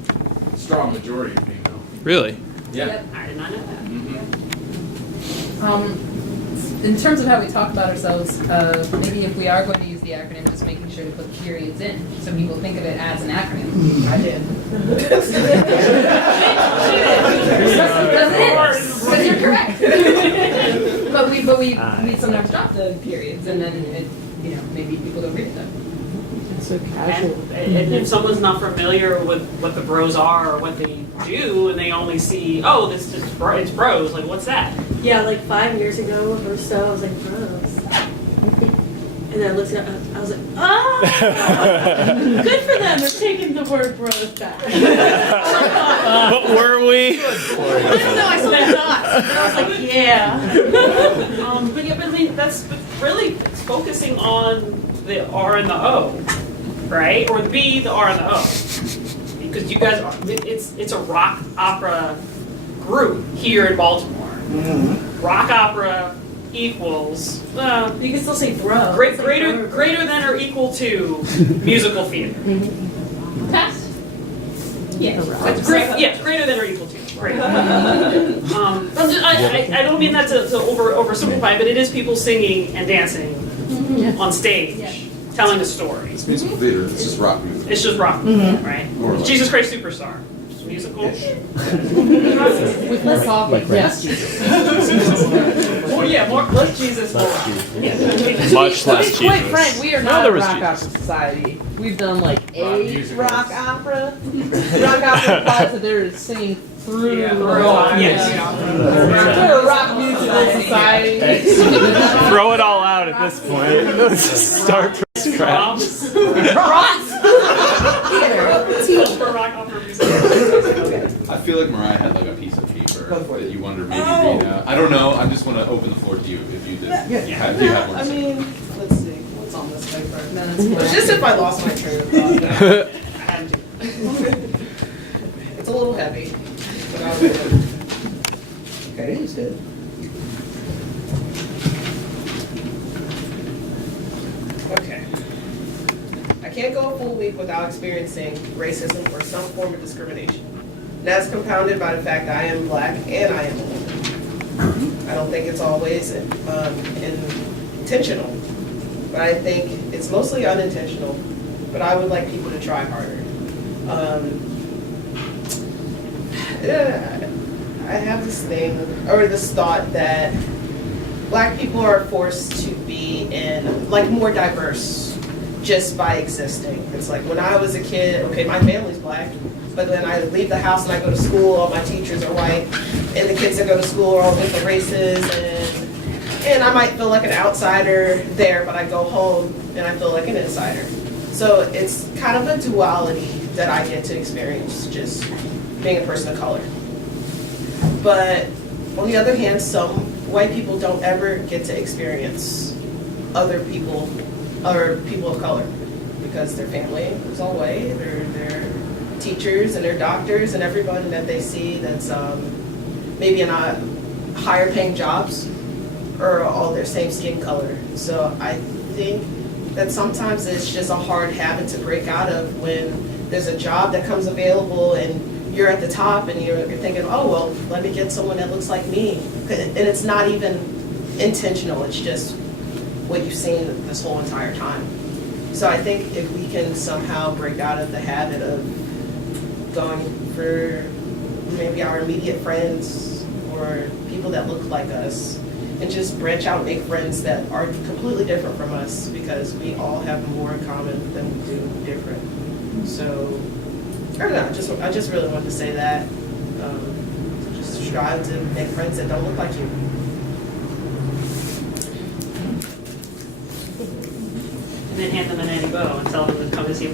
strong majority female. Really? Yeah. Yep. I did not know that. In terms of how we talk about ourselves, maybe if we are going to use the acronym, just making sure to put periods in, so people think of it as an acronym. I did. But you're correct. but we sometimes drop the periods, and then maybe people don't read them. It's so casual. And if someone's not familiar with what the Bros are or what they do, and they only see, oh, it's Bros, what's that? Yeah, 5 years ago or so, I was like, Bros. And then I looked at it, I was like, oh! Good for them, they're taking the word Bros back. But were we? I don't know, I saw the dots. And I was like, Yeah. But yeah, but I mean, that's really it's focusing on the R and the O, right? Or the B, the R and the O. Because you guys are, it's a rock opera group here in Baltimore. Rock opera equals, well, You can still say bro. greater than or equal to musical theater. Pass. Yeah. That's great. Yeah, greater than or equal to. Great. I don't mean that to oversimplify, but it is people singing and dancing on stage, telling a story. It's musical theater. It's just rock music. It's just rock music, right? More or less. Jesus Christ Superstar. It's musical. With less talking, yes. Oh yeah, less Jesus. Much less Jesus. Wait, Frank, we are No, not there a was rock Jesus. opera society. We've done like a musicals. rock opera. Rock opera implies that they're singing through Yeah, rock. yes. We're a rock musical society. Throw it all out at this point. Let's start from scratch. For rock opera music. I feel like Mariah had like a piece of paper that you wanted to maybe read out. I don't know. I just want to open the floor to you if you did. Do you have one? I mean, let's see, what's on this paper? It's just if I lost my train of thought. It's a little heavy, but I'll do it. Okay, he's good. Okay. I can't go a full week without experiencing racism or some form of discrimination. And that's compounded by the fact that I am Black and I am a woman. I don't think it's always intentional, but I think it's mostly unintentional. But I would like people to try harder. I have this thing, or this thought that Black people are forced to be in, like, more diverse just by existing. It's like when I was a kid, okay, my family's Black, but then I leave the house and I go to school, all my teachers are white, and the kids that go to school are all different races, and I might feel like an outsider there, but I go home and I feel like an insider. So it's kind of a duality that I get to experience just being a person of color. But on the other hand, some white people don't ever get to experience other people or people of color because their family is all white, their teachers and their doctors and everyone that they see that's maybe in higher paying jobs are all their same skin color. So I think that sometimes it's just a hard habit to break out of when there's a job that comes available and you're at the top and you're thinking, oh, well, let me get someone that looks like me. And it's not even intentional, it's just what you've seen this whole entire time. So I think if we can somehow break out of the habit of going for maybe our immediate friends or people that look like us, and just branch out and make friends that are completely different from us, because we all have more in common than we do different. So, I don't know, I just really wanted to say that. Just strive to make friends that don't look like you. And then hand them an Annie Bow and tell them to come to see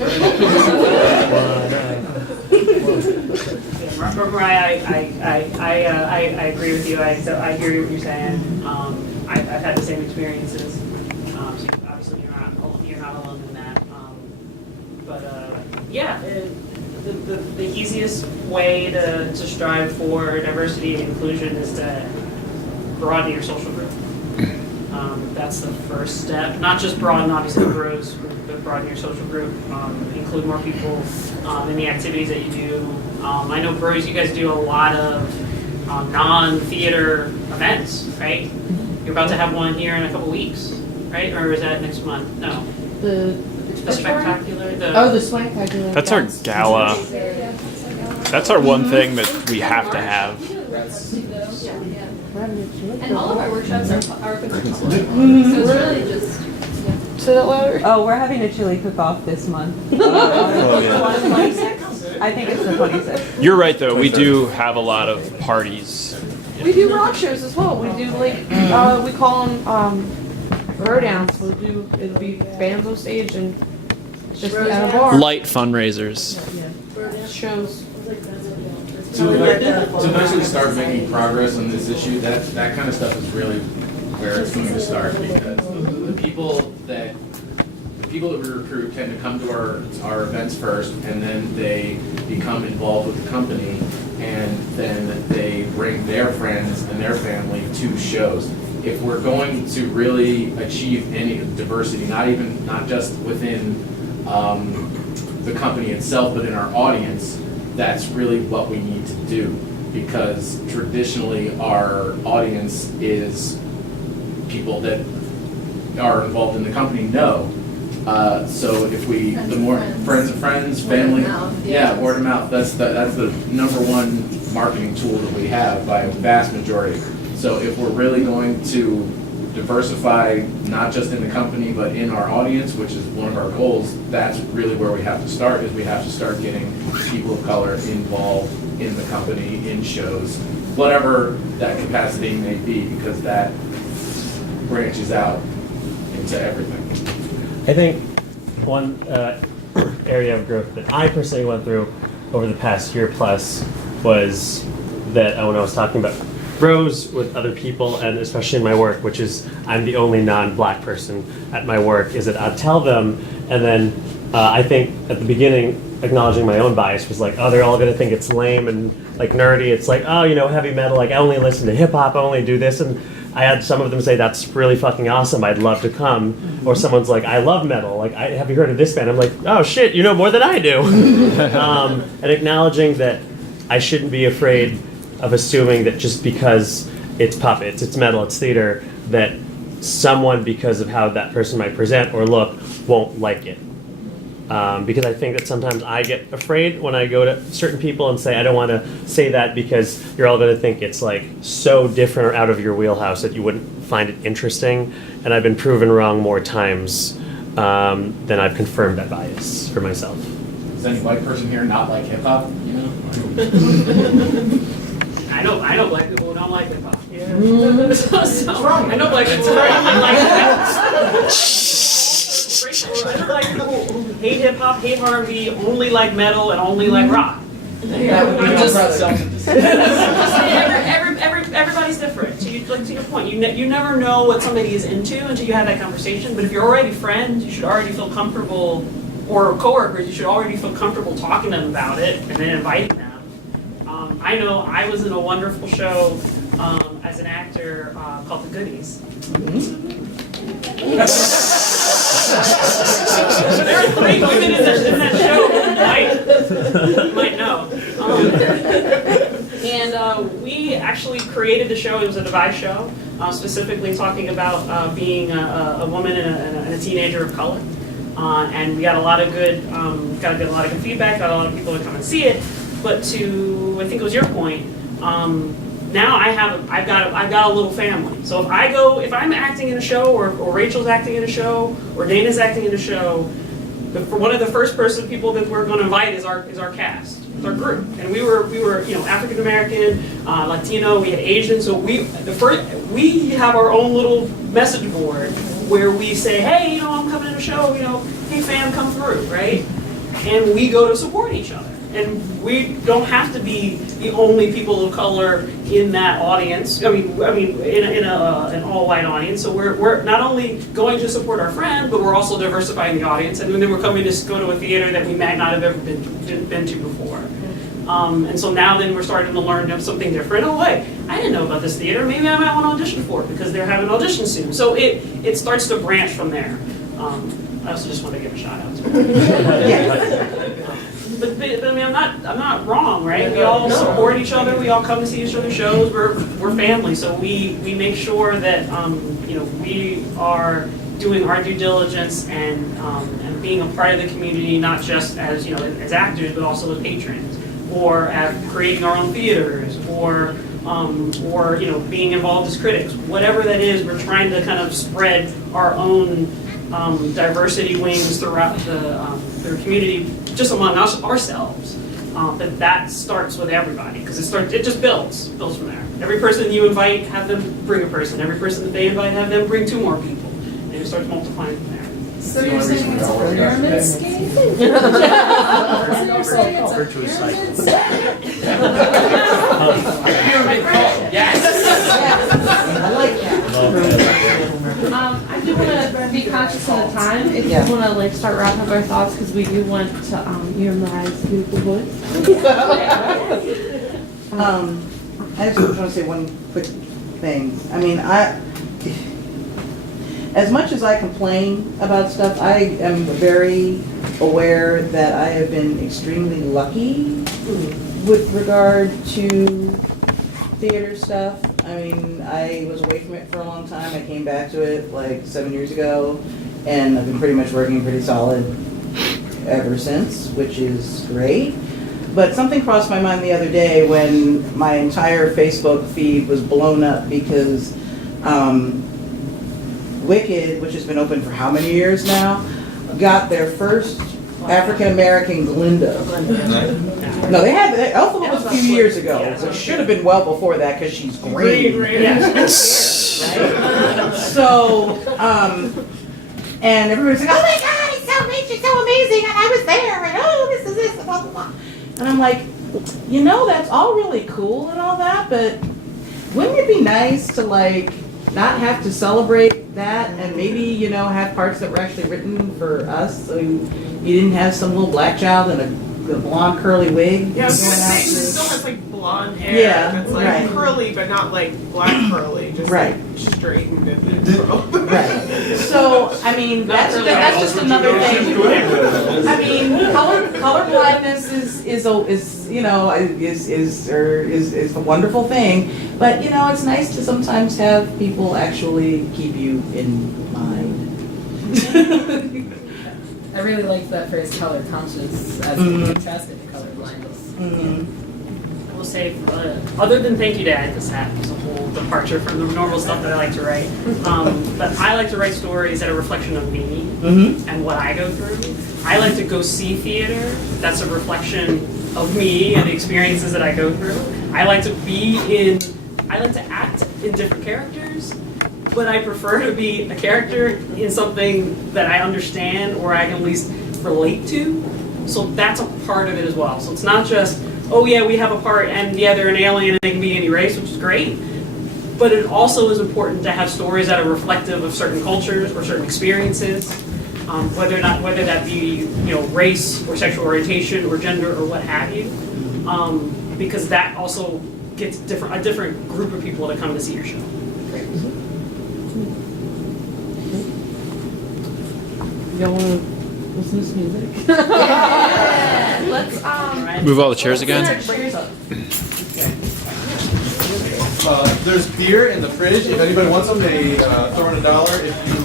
Mariah, I agree with you. I hear what you're saying. I've had the same experiences. So obviously you're not alone in that. Yeah, the easiest way to strive for diversity and inclusion is to broaden your social group. That's the first step. Not just broaden, obviously, Bros, but broaden your social group. Include more people in the activities that you do. I know, Bros, you guys do a lot of non-theater events, right? You're about to have one here in a couple weeks, right? Or is that next month? No. The spectacular. The spectacular. That's our gala. That's our one thing that we have to have. And all of our workshops are open to public. So it's really just. Say that louder. Oh, we're having a chili cook-off this month. I think it's the 26th. You're right, though. We do have a lot of parties. We do rock shows as well. We do like we call them throwdowns. It'll be bands on stage and just at a bar. Light fundraisers. Shows. To eventually start making progress on this issue, that kind of stuff is really where it's going to start, because the people that we recruit tend to come to our events first, and then they become involved with the company, and then they bring their friends and their family to shows. If we're going to really achieve any diversity, not just within the company itself, but in our audience, that's really what we need to do, because traditionally our audience is people that are involved in the company know. So if the more friends of friends, family, word of mouth. That's the number one marketing tool that we have by a vast majority. So if we're really going to diversify, not just in the company, but in our audience, which is one of our goals, that's really where we have to start, is we have to start getting people of color involved in the company, in shows, whatever that capacity may be, because that branches out into everything. I think one area of growth that I personally went through over the past year plus was that when I was talking about bros with other people, and especially in my work, which is I'm the only non-black person at my work, is that I'd tell them, and then I think at the beginning acknowledging my own bias was like, oh, they're all gonna think it's lame and like nerdy. It's like, oh, heavy metal, like I only listen to hip hop, I only do this, and I had some of them say, that's really fucking awesome, I'd love to come. Mm-hmm. Or someone's like, I love metal, like, have you heard of this band? I'm like, oh shit, you know more than I do. And acknowledging that I shouldn't be afraid of assuming that just because it's puppets, it's metal, it's theater, that someone, because of how that person might present or look, won't like it. Because I think that sometimes I get afraid when I go to certain people and say, I don't want to say that because you're all going to think it's like so different or out of your wheelhouse that you wouldn't find it interesting. And I've been proven wrong more times than I've confirmed that bias for myself. Does any white person here not like hip hop? I know black people who don't like hip hop. Yeah. I know black people who don't like hip hop. I know like people who hate hip hop, hate R&B, only like metal, and only like rock. Everybody's different. To your point, you never know what somebody is into until you have that conversation. But if you're already friends, you should already feel comfortable, or coworkers, you should already feel comfortable talking to them about it and then inviting them. I know I was in a wonderful show as an actor called The Goodies. There are 3 women in that show who might know. And we actually created the show. It was a Divide show, specifically talking about being a woman and a teenager of color. And we got a lot of good, feedback. Got a lot of people to come and see it. But I think it was your point. Now I've got a little family. So if I'm acting in a show, or Rachel's acting in a show, or Dana's acting in a show, one of the first people that we're going to invite is our cast, it's our group. And we were African American, Latino, we had Asian. So we have our own little message board where we say, hey, I'm coming in a show, hey fam, come through, right? And we go to support each other. And we don't have to be the only people of color in that audience. I mean, in an all-white audience. So we're not only going to support our friend, but we're also diversifying the audience. And then we're coming to go to a theater that we might not have ever been to before. And so now then we're starting to learn something different. Oh wait, I didn't know about this theater. Maybe I might want to audition for it because they're having an audition soon. So it starts to branch from there. I also just want to give a shout out to it. But I mean, I'm not wrong, right? We all support each other. We all come to see each other's shows. We're family, so we make sure that we are doing our due diligence and being a part of the community, not just as as actors, but also as patrons, or at creating our own theaters, or being involved as critics. Whatever that is, we're trying to kind of spread our own diversity wings throughout the community, just among ourselves. But that starts with everybody, because it just builds from there. Every person you invite, have them bring a person. Every person that they invite, have them bring 2 more people. And it starts multiplying from there. So you're saying it's a pyramid scheme? So you're saying it's a Virtuous pyramid cycle. I like that. I do want to be conscious of the time. If Yeah. you want to like start wrapping up our thoughts, because we do want to utilize beautiful voice. I just want to say one quick thing. I mean, as much as I complain about stuff, I am very aware that I have been extremely lucky with regard to theater stuff. I mean, I was away from it for a long time. I came back to it like 7 years ago, and I've been pretty much working pretty solid ever since, which is great. But something crossed my mind the other day when my entire Facebook feed was blown up because Wicked, which has been open for how many years now, got their first African-American Glinda. No, they had, Elsa was a few years ago, so it should have been well before that because she's green. Right? So, and everybody's like, oh my God, he's so rich, he's so amazing, and I was there, and oh, this is this, and blah, blah, blah. And I'm like, you know, that's all really cool and all that, but wouldn't it be nice to like not have to celebrate that and maybe, you know, have parts that were actually written for us, so you didn't have some little black child in a blonde curly wig? Yeah, I was going gonna out say, she to- still has like blonde hair. Yeah, That's like right. curly, but not like black curly. Just Right. like straightened and then curled. Right. So, I mean, that's just another thing. I mean, color blindness is you know, is a wonderful thing, but you know, it's nice to sometimes have people actually keep you in mind. I really like that phrase, color conscious, as contrasted to color blindness. I will say, other than Thank You Dad, because that was a whole departure from the normal stuff that I like to write, but I like to write stories that are a reflection of me and what I go through. I like to go see theater that's a reflection of me and the experiences that I go through. I like to act in different characters, but I prefer to be a character in something that I understand or I can at least relate to. So that's a part of it as well. So it's not just, oh yeah, we have a part and yeah, they're an alien and they can be any race, which is great. But it also is important to have stories that are reflective of certain cultures or certain experiences, whether that be, you know, race or sexual orientation or gender or what have you, because that also gets a different group of people to come to see your show. Y'all want to listen to some music? Let's Move all the chairs again. There's beer in the fridge. If anybody wants them, they throw in $1. If you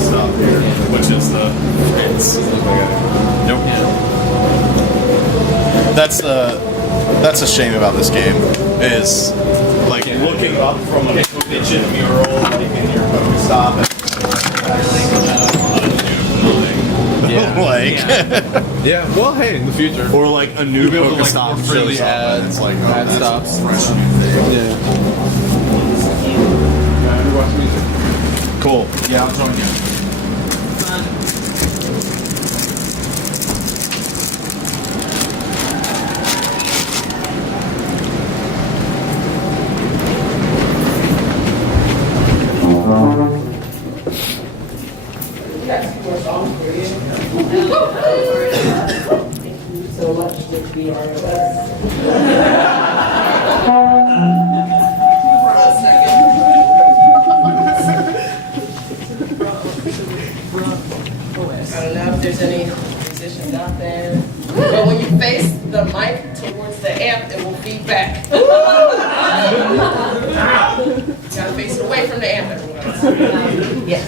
Stop here, which is the Fritz. Nope. That's a shame about this game. Is like looking up from a kitchen mural like in your Pokestop and like Yeah. Well, hey, in the future. or like a new You'll be able to, like, Pokestop more freely shows up and add it's like ad that's stops. a fresh new thing. Yeah. Who watch music? Cool. Yeah, I'll join you. So much to be I don't know if there's any musicians out there, but when you face the mic towards the amp, it will feed back. You gotta face it away from the amp, everyone. Yes.